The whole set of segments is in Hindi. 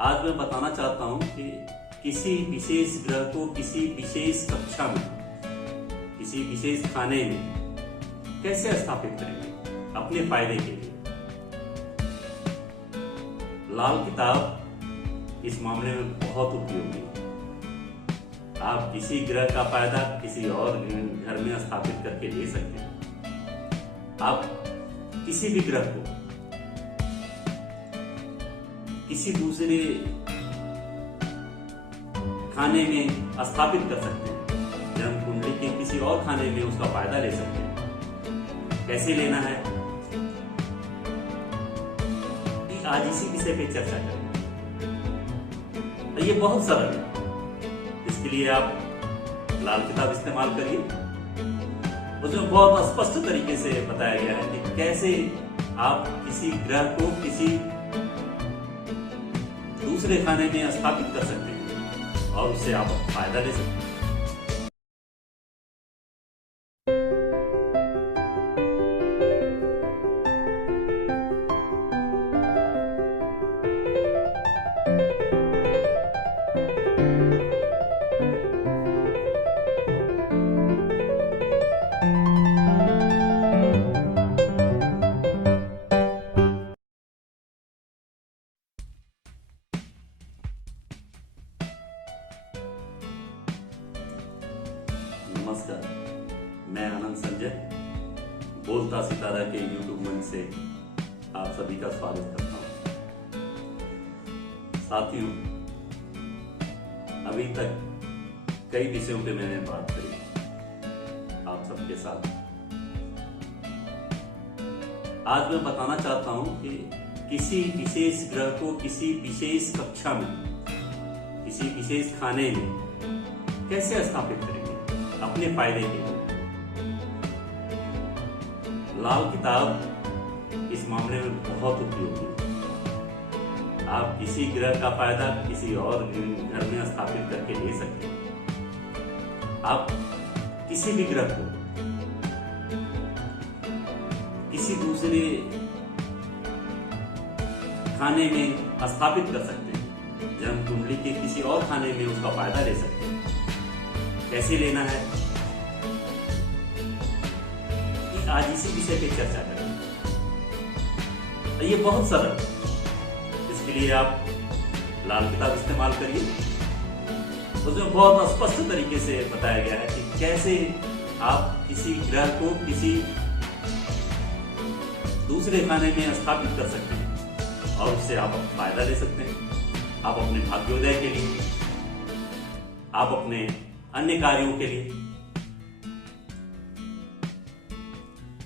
आज मैं बताना चाहता हूं कि किसी विशेष ग्रह को किसी विशेष कक्षा में, किसी विशेष खाने में कैसे स्थापित करेंगे अपने फायदे के लिए। लाल किताब इस मामले में बहुत उपयोगी है। आप किसी ग्रह का फायदा किसी और घर में स्थापित करके ले सकते हैं। आप किसी भी ग्रह को किसी दूसरे खाने में स्थापित कर सकते हैं। जन्म कुंडली के किसी और खाने में उसका फायदा ले सकते हैं। कैसे लेना है, आज इसी विषय पे चर्चा करेंगे। तो ये बहुत सरल है। इसके लिए आप लाल किताब इस्तेमाल करिए। उसमें बहुत स्पष्ट तरीके से बताया गया है कि कैसे आप किसी ग्रह को किसी दूसरे खाने में स्थापित कर सकते हैं और उससे आप फायदा ले सकते हैं। नमस्कार, मैं आनंद संजय बोलता सितारा के YouTube मंच से आप सभी का स्वागत करता हूं। साथियों, अभी तक कई विषयों पे मैंने बात करी आप सबके साथ। आज मैं बताना चाहता हूं कि किसी विशेष ग्रह को किसी विशेष कक्षा में, किसी विशेष खाने में कैसे स्थापित करेंगे अपने फायदे के लिए। लाल किताब इस मामले में बहुत उपयोगी है। आप किसी ग्रह का फायदा किसी और घर में स्थापित करके ले सकते हैं। आप किसी भी ग्रह को किसी दूसरे खाने में स्थापित कर सकते हैं। जन्म कुंडली के किसी और खाने में उसका फायदा ले सकते हैं। कैसे लेना है, आज इसी विषय पे चर्चा करेंगे। तो ये बहुत सरल है। इसके लिए आप लाल किताब इस्तेमाल करिए। उसमें बहुत स्पष्ट तरीके से बताया गया है कि कैसे आप किसी ग्रह को किसी दूसरे खाने में स्थापित कर सकते हैं और उससे आप फायदा ले सकते हैं। आप अपने भाग्योदय के लिए, आप अपने अन्य कार्यों के लिए,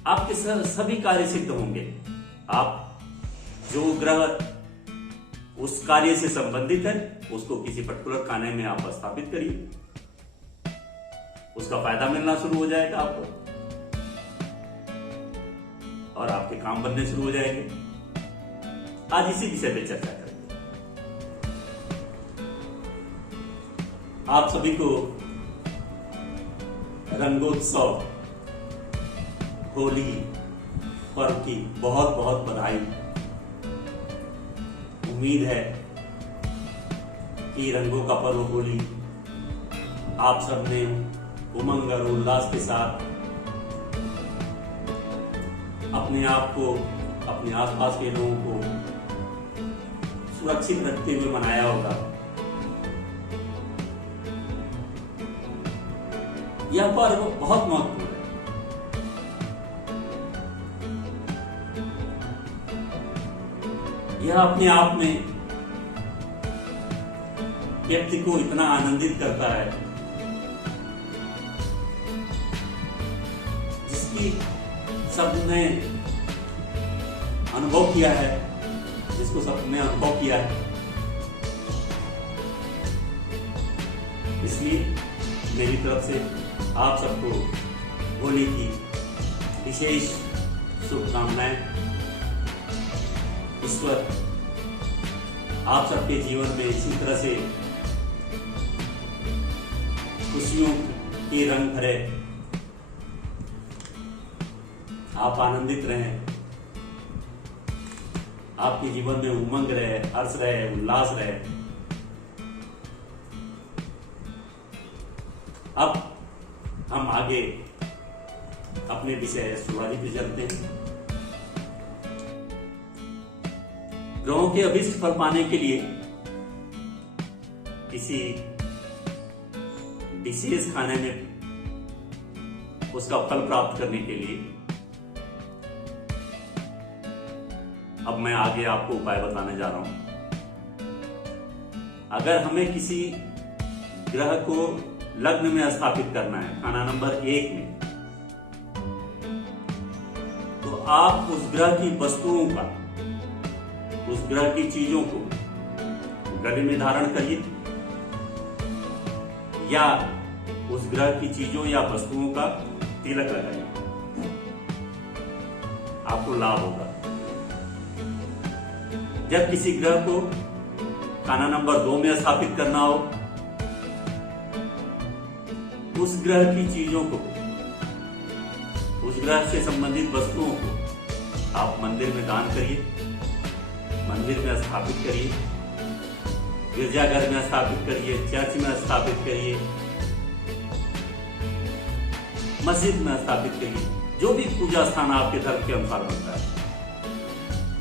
आपके सभी कार्य सिद्ध होंगे। आप जो ग्रह उस कार्य से संबंधित है उसको किसी पर्टिकुलर खाने में आप स्थापित करिए, उसका फायदा मिलना शुरू हो जाएगा आपको और आपके काम बनने शुरू हो जाएंगे। आज इसी विषय पे चर्चा करेंगे। आप सभी को रंगोत्सव, होली पर्व की बहुत बहुत बधाई। उम्मीद है कि रंगों का पर्व होली आप सबने उमंग और उल्लास के साथ अपने आप को, अपने आसपास के लोगों को सुरक्षित रखते हुए मनाया होगा। यह पर्व बहुत महत्वपूर्ण है। यह अपने आप में व्यक्ति को इतना आनंदित करता है जिसकी सबने अनुभव किया है, जिसको सबने अनुभव किया है। इसलिए मेरी तरफ से आप सबको होली की विशेष शुभकामनाएं। ईश्वर आप सबके जीवन में इसी तरह से खुशियों के रंग भरे, आप आनंदित रहें। आपके जीवन में उमंग रहे, हर्ष रहे, उल्लास रहे। अब हम आगे अपने विषय शुरुआती पे चलते हैं। ग्रहों के अभिष्ट फल पाने के लिए किसी विशेष खाने में उसका फल प्राप्त करने के लिए अब मैं आगे आपको उपाय बताने जा रहा हूं। अगर हमें किसी ग्रह को लग्न में स्थापित करना है, खाना नंबर 1 में, तो आप उस ग्रह की वस्तुओं का, उस ग्रह की चीजों को गले में धारण करिए या उस ग्रह की चीजों या वस्तुओं का तिलक लगाइए, आपको लाभ होगा। जब किसी ग्रह को खाना नंबर 2 में स्थापित करना हो, उस ग्रह की चीजों को, उस ग्रह से संबंधित वस्तुओं को आप मंदिर में दान करिए, मंदिर में स्थापित करिए, गिरजाघर में स्थापित करिए, चर्च में स्थापित करिए, मस्जिद में स्थापित करिए, जो भी पूजा स्थान आपके धर्म के अनुसार बनता है,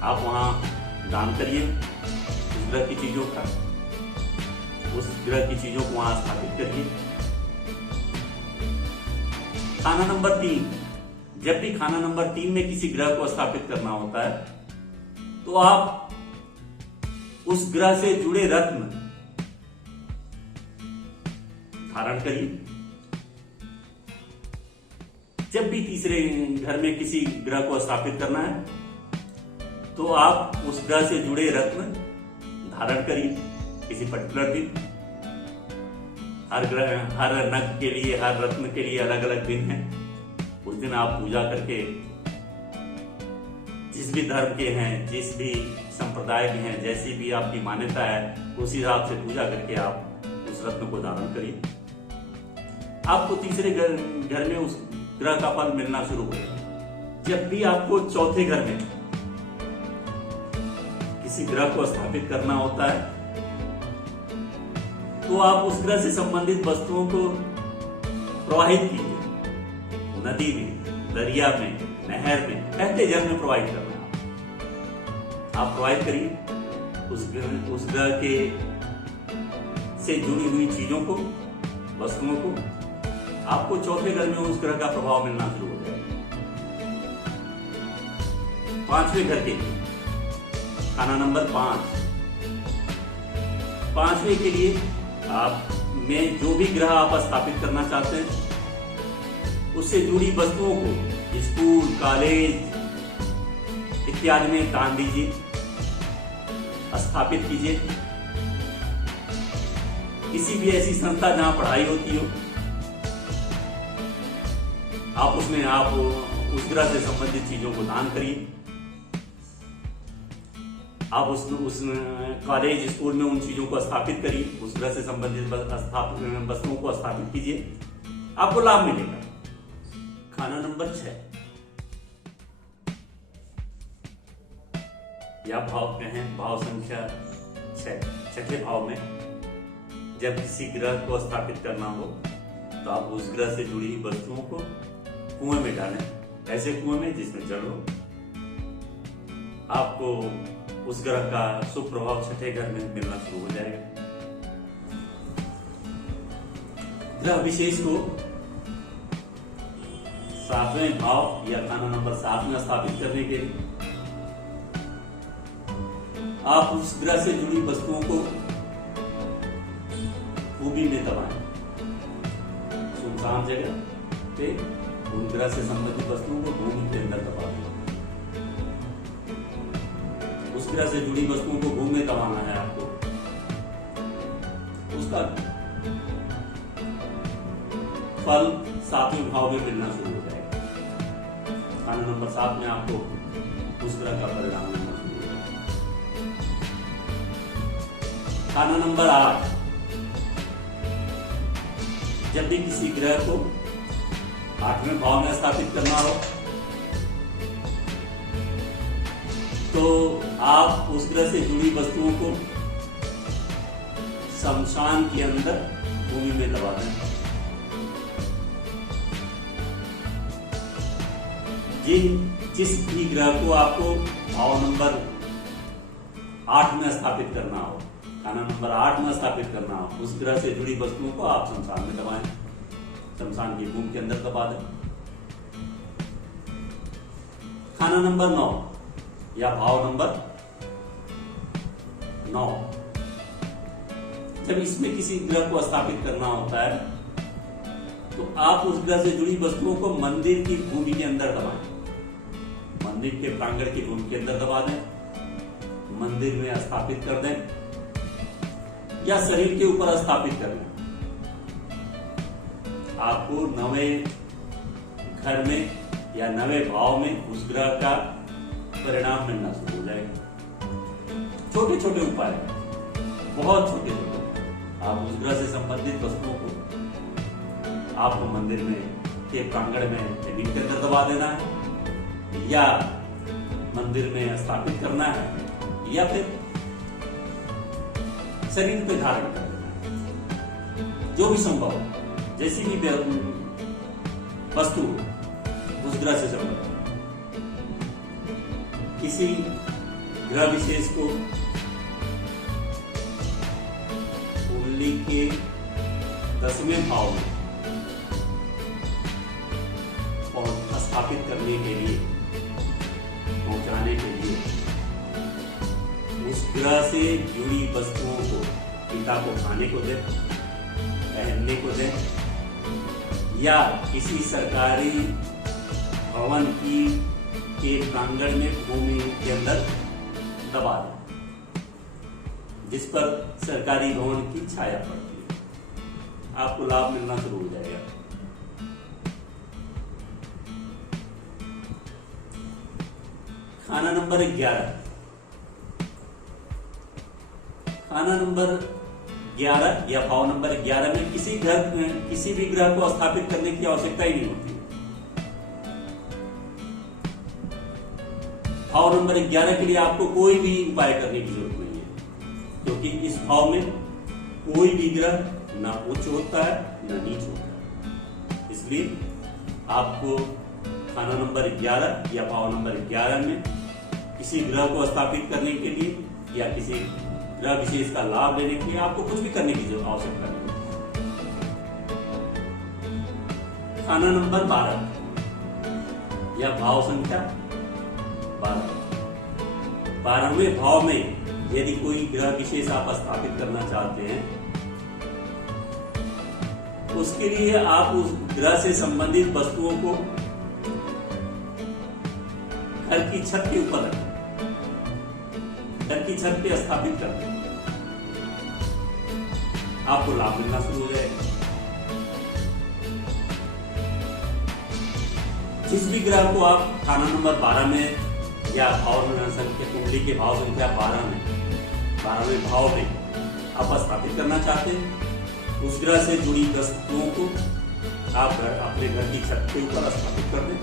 आप वहां दान करिए उस ग्रह की चीजों का, उस ग्रह की चीजों को वहां स्थापित करिए। खाना नंबर 3, जब भी खाना नंबर 3 में किसी ग्रह को स्थापित करना होता है, तो आप उस ग्रह से जुड़े रत्न धारण करिए। जब भी तीसरे घर में किसी ग्रह को स्थापित करना है, तो आप उस ग्रह से जुड़े रत्न धारण करिए किसी पर्टिकुलर दिन। हर ग्रह, हर नग के लिए, हर रत्न के लिए अलग अलग दिन है। उस दिन आप पूजा करके, जिस भी धर्म के हैं, जिस भी संप्रदाय के हैं, जैसी भी आपकी मान्यता है, उस हिसाब से पूजा करके आप उस रत्न को धारण करिए। आपको तीसरे घर में उस ग्रह का फल मिलना शुरू हो जाएगा। जब भी आपको चौथे घर में किसी ग्रह को स्थापित करना होता है, तो आप उस ग्रह से संबंधित वस्तुओं को प्रवाहित कीजिए। नदी में, दरिया में, नहर में, बहते जल में प्रवाहित करना है। आप प्रवाहित करिए उस ग्रह के से जुड़ी हुई चीजों को, वस्तुओं को। आपको चौथे घर में उस ग्रह का प्रभाव मिलना शुरू हो जाएगा। 5वें घर के लिए खाना नंबर 5, 5वें के लिए आप में जो भी ग्रह आप स्थापित करना चाहते हैं, उससे जुड़ी वस्तुओं को स्कूल, कॉलेज इत्यादि में दान दीजिए, स्थापित कीजिए। किसी भी ऐसी संस्था जहां पढ़ाई होती हो, आप उसमें आप उस ग्रह से संबंधित चीजों को दान करिए। आप उस कॉलेज, स्कूल में उन चीजों को स्थापित करिए, उस ग्रह से संबंधित वस्तुओं को स्थापित कीजिए, आपको लाभ मिलेगा। खाना नंबर 6 या भाव कहें, भाव संख्या 6, छठे भाव में जब किसी ग्रह को स्थापित करना हो, तो आप उस ग्रह से जुड़ी वस्तुओं को कुएं में डालें। ऐसे कुएं में जिसमें जल हो। आपको उस ग्रह का शुभ प्रभाव छठे घर में मिलना शुरू हो जाएगा। ग्रह विशेष को 7वें भाव या खाना नंबर 7 में स्थापित करने के लिए आप उस ग्रह से जुड़ी वस्तुओं को भूमि में दबाएं। सुनसान जगह पे उन ग्रह से संबंधित वस्तुओं को भूमि के अंदर दबा दें। उस ग्रह से जुड़ी वस्तुओं को भूमि में दबाना है आपको। उसका फल 7वें भाव में मिलना शुरू हो जाएगा। खाना नंबर 7 में आपको उस ग्रह का परिणाम मिलना शुरू हो जाएगा। खाना नंबर 8, जब भी किसी ग्रह को 8वें भाव में स्थापित करना हो, तो आप उस ग्रह से जुड़ी वस्तुओं को शमशान के अंदर भूमि में दबा दें। जिस भी ग्रह को आपको भाव नंबर 8 में स्थापित करना हो, खाना नंबर 8 में स्थापित करना हो, उस ग्रह से जुड़ी वस्तुओं को आप शमशान में दबाएं, शमशान की भूमि के अंदर दबा दें। खाना नंबर 9 या भाव नंबर 9, जब इसमें किसी ग्रह को स्थापित करना होता है तो आप उस ग्रह से जुड़ी वस्तुओं को मंदिर की भूमि के अंदर दबाएं, मंदिर के प्रांगण की भूमि के अंदर दबा दें, मंदिर में स्थापित कर दें या शरीर के ऊपर स्थापित कर दें। आपको नवे घर में या नवे भाव में उस ग्रह का परिणाम मिलना शुरू हो जाएगा। छोटे छोटे उपाय, बहुत छोटे छोटे, आप उस ग्रह से संबंधित वस्तुओं को आपको मंदिर में के प्रांगण में जमीन के अंदर दबा देना है या मंदिर में स्थापित करना है या फिर शरीर पे धारण कर देना है। जो भी संभव, जैसी भी वस्तु उस ग्रह से संबंधित, किसी ग्रह विशेष को कुंडली के 10वें भाव में और स्थापित करने के लिए, पहुंचाने के लिए उस ग्रह से जुड़ी वस्तुओं को पिता को खाने को दें, पहनने को दें या किसी सरकारी भवन के प्रांगण में भूमि के अंदर दबा दें, जिस पर सरकारी भवन की छाया पड़ती है। आपको लाभ मिलना शुरू हो जाएगा। खाना नंबर 11, खाना नंबर 11 या भाव नंबर 11 में किसी भी ग्रह को स्थापित करने की आवश्यकता ही नहीं होती। भाव नंबर 11 के लिए आपको कोई भी उपाय करने की जरूरत नहीं है, क्योंकि इस भाव में कोई भी ग्रह ना उच्च होता है ना नीच होता है। इसलिए आपको खाना नंबर 11 या भाव नंबर 11 में किसी ग्रह को स्थापित करने के लिए या किसी ग्रह विशेष का लाभ लेने के लिए आपको कुछ भी करने की आवश्यकता नहीं। खाना नंबर 12 या भाव संख्या 12वें भाव में यदि कोई ग्रह विशेष आप स्थापित करना चाहते हैं, उसके लिए आप उस ग्रह से संबंधित वस्तुओं को घर की छत के ऊपर रखें, घर की छत पे स्थापित कर दें, आपको लाभ मिलना शुरू हो जाएगा। जिस भी ग्रह को आप खाना नंबर 12 में या भाव संख्या कुंडली के भाव संख्या 12वें भाव में आप स्थापित करना चाहते हैं, उस ग्रह से जुड़ी वस्तुओं को आप अपने घर की छत के ऊपर स्थापित कर दें।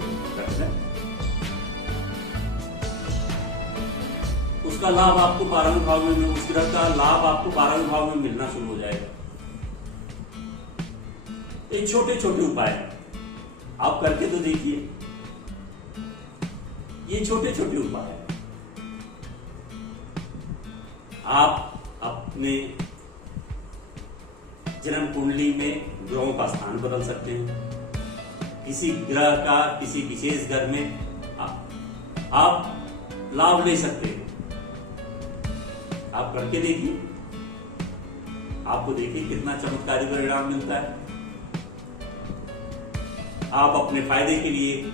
उसका लाभ आपको 12वें भाव में, उस ग्रह का लाभ आपको 12वें भाव में मिलना शुरू हो जाएगा। ये छोटे छोटे उपाय आप करके तो देखिए, ये छोटे छोटे उपाय हैं। आप अपने जन्म कुंडली में ग्रहों का स्थान बदल सकते हैं। किसी ग्रह का किसी विशेष घर में आप लाभ ले सकते हैं। आप करके देखिए, आपको देखिए कितना चमत्कारी परिणाम मिलता है। आप अपने फायदे के लिए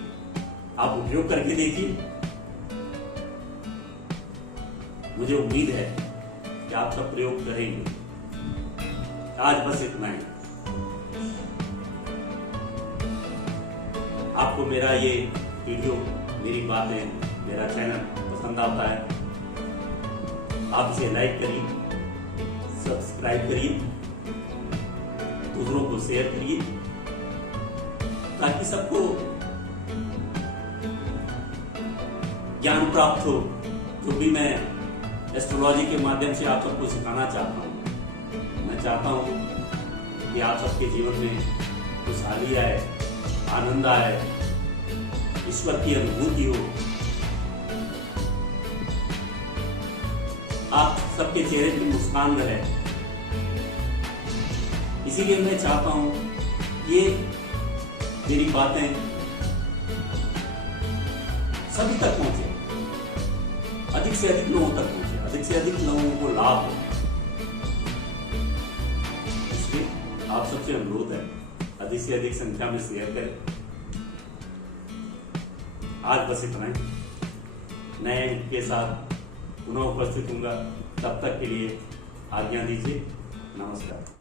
आप उपयोग करके देखिए। मुझे उम्मीद है कि आप सब प्रयोग करेंगे। आज बस इतना ही। आपको मेरा ये वीडियो, मेरी बातें, मेरा चैनल पसंद आता है, आप इसे लाइक करिए, सब्सक्राइब करिए, दूसरों को शेयर करिए, ताकि सबको ज्ञान प्राप्त हो, जो भी मैं एस्ट्रोलॉजी के माध्यम से आप सबको सिखाना चाहता हूँ, मैं चाहता हूँ कि आप सबके जीवन में खुशहाली आए, आनंद आए, ईश्वर की अनुभूति हो, आप सबके चेहरे पर मुस्कान रहे। इसीलिए मैं चाहता हूं ये मेरी बातें सभी तक पहुंचे, अधिक से अधिक लोगों तक पहुंचे, अधिक से अधिक लोगों को लाभ हो। इसलिए आप सबसे अनुरोध है, अधिक से अधिक संख्या में शेयर करें। आज बस इतना ही। नए अंक के साथ पुनः उपस्थित होऊंगा, तब तक के लिए आज्ञा दीजिए। नमस्कार।